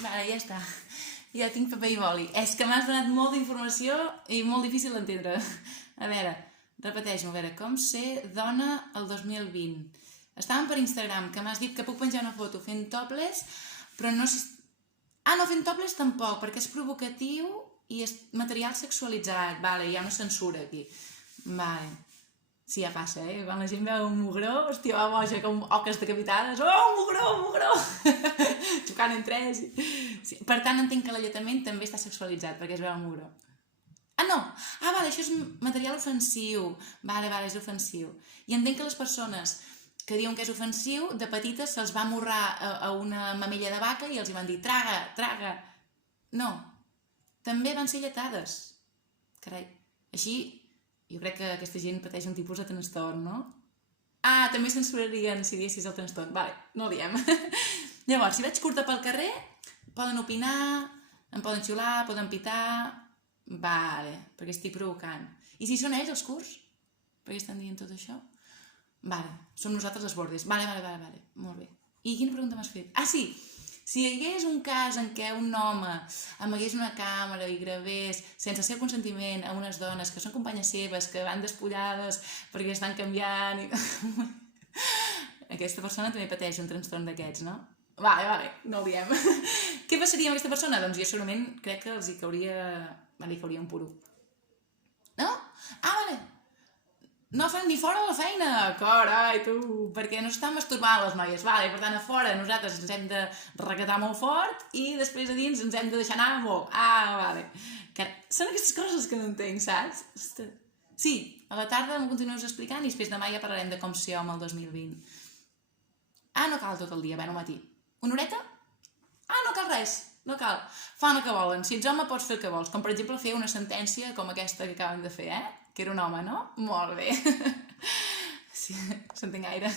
Vale, ja està. Ja tinc paper i boli. És que m'has donat molta informació i molt difícil d'entendre. A veure, repeteix-m'ho, a veure, com ser dona el 2020. Estàvem per Instagram, que m'has dit que puc penjar una foto fent topless, però no sé... Ah, no, fent topless tampoc, perquè és provocatiu i és material sexualitzat. Vale, hi ha una censura aquí. Vale. Sí, ja passa, eh? Quan la gent veu un mugró, hòstia, va boja, com oques decapitades. Oh, un mugró, un mugró! Xocant entre ells. Sí. Per tant, entenc que l'alletament també està sexualitzat, perquè es veu un mugró. Ah, no! Ah, vale, això és material ofensiu. Vale, és ofensiu. I entenc que les persones que diuen que és ofensiu, de petites se'ls va morrar a una mamella de vaca i els hi van dir traga, traga. No. També van ser lletades. Carai. Així... Jo crec que aquesta gent pateix un tipus de trastorn, no? Ah, també censurarien si diessis el trastorn. Vale, no ho diem. Llavors, si veig curta pel carrer, poden opinar, em poden xiular, poden pitar... Vale, perquè estic provocant. I si són ells els curts? Per què estan dient tot això? Vale, som nosaltres les bordes. Vale. Molt bé. I quina pregunta m'has fet? Ah, sí! Si hi hagués un cas en què un home amagués una càmera i gravés sense el seu consentiment a unes dones que són companyes seves, que van despullades perquè estan canviant... Aquesta persona també pateix un trastorn d'aquests, no? Vale, no ho diem. Què passaria amb aquesta persona? Doncs jo segurament crec que els hi cauria... li cauria un puro. No? Ah, vale. No fan ni fora la feina, carai, tu, perquè no estan masturbant les noies, vale, per tant a fora nosaltres ens hem de recatar molt fort i després a dins ens hem de deixar anar molt, vale. Són aquestes coses que no entenc, saps? Sí, a la tarda m'ho continues explicant i després demà ja parlarem de com ser home el 2020. Ah, no cal tot el dia, bueno, al matí. Una horeta? Ah, no cal res, no cal. Fan el que volen, si ets home pots fer el que vols, com per exemple fer una sentència com aquesta que acaben de fer, que era un home, no? Molt bé. Sí, s'entén gaire.